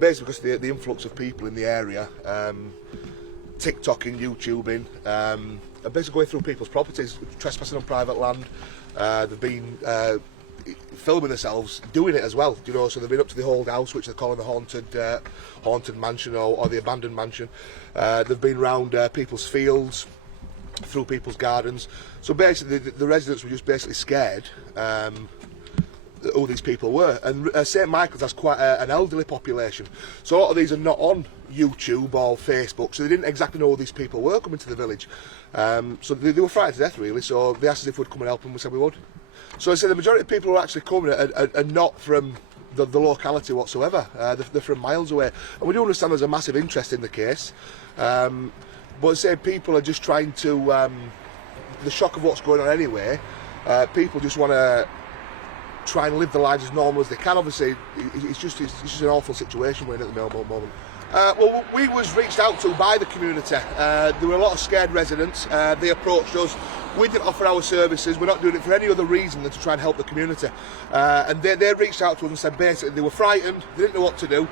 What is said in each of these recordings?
basically because of the influx of people in the area, TikToking, YouTubing, are basically going through people's properties, trespassing on private land. They've been filming themselves doing it as well, you know, so they've been up to the old house, which they're calling the haunted mansion or the abandoned mansion. They've been round people's fields, through people's gardens. So basically the residents were just basically scared who these people were. And St Michael's has quite an elderly population, so a lot of these are not on YouTube or Facebook, so they didn't exactly know who these people were coming to the village. So they were frightened to death really, so they asked us if we'd come and help them. We said we would. So I said the majority of people who are actually coming are not from the locality whatsoever. They're from miles away, and we do understand there's a massive interest in the case, but I say people are just trying to, the shock of what's going on anyway, people just want to try and live their lives as normal as they can. Obviously it's just an awful situation we're in at the moment. Well, we was reached out to by the community. There were a lot of scared residents. They approached us. We didn't offer our services. We're not doing it for any other reason than to try and help the community. And they reached out to us and said basically they were frightened, they didn't know what to do.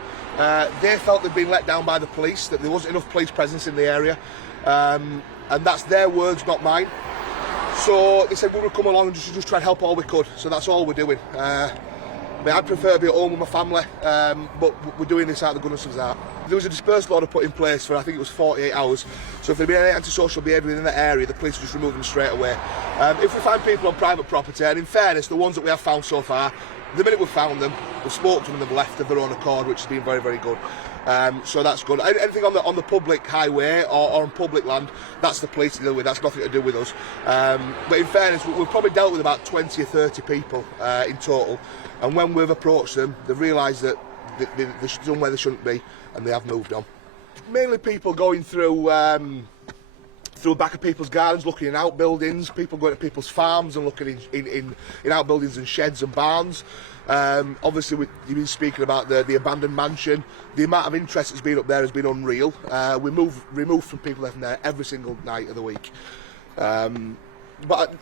They felt they'd been let down by the police, that there wasn't enough police presence in the area. And that's their words, not mine. So they said we would come along and just try and help all we could. So that's all we're doing. I mean, I'd prefer to be at home with my family, but we're doing this out of the goodness of our heart. There was a dispersal order put in place for, I think it was 48 hours, so if there'd been any antisocial behaviour within that area, the police would just remove them straight away. If we find people on private property, and in fairness, the ones that we have found so far, the minute we've found them, we've spoken to them and they've left of their own accord, which has been very, very good. So that's good. Anything on the public highway or on public land, that's the police to deal with, that's nothing to do with us. But in fairness, we've probably dealt with about 20 or 30 people in total, and when we've approached them, they've realised that they're somewhere they shouldn't be, and they have moved on. Mainly people going through the back of people's gardens, looking in outbuildings, people going to people's farms and looking in outbuildings and sheds and barns. Obviously, you've been speaking about the abandoned mansion. The amount of interest that's been up there has been unreal. We remove from people living there every single night of the week. But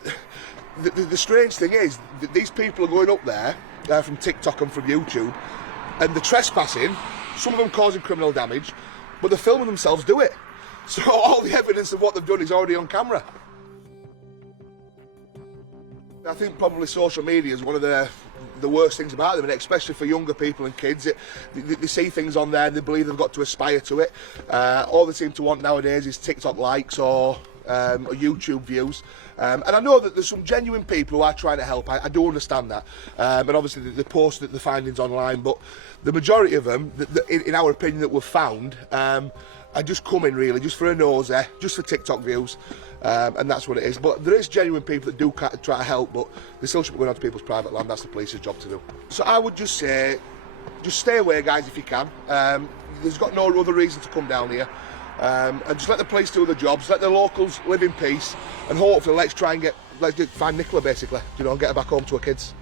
the strange thing is that these people are going up there from TikTok and from YouTube, and they're trespassing, some of them causing criminal damage, but they're filming themselves do it. So all the evidence of what they've done is already on camera. I think probably social media is one of the worst things about them, and especially for younger people and kids. They see things on there and they believe they've got to aspire to it. All they seem to want nowadays is TikTok likes or YouTube views. And I know that there's some genuine people who are trying to help. I do understand that. But obviously they post the findings online, but the majority of them, in our opinion, that we've found, are just coming really, just for a nosy, just for TikTok views, and that's what it is. But there is genuine people that do try to help, but they still should be going onto people's private land. That's the police's job to do. So I would just say, just stay away, guys, if you can. There's got no other reason to come down here, and just let the police do their jobs, let the locals live in peace, and hopefully let's find Nicola basically, you know, and get her back home to her kids.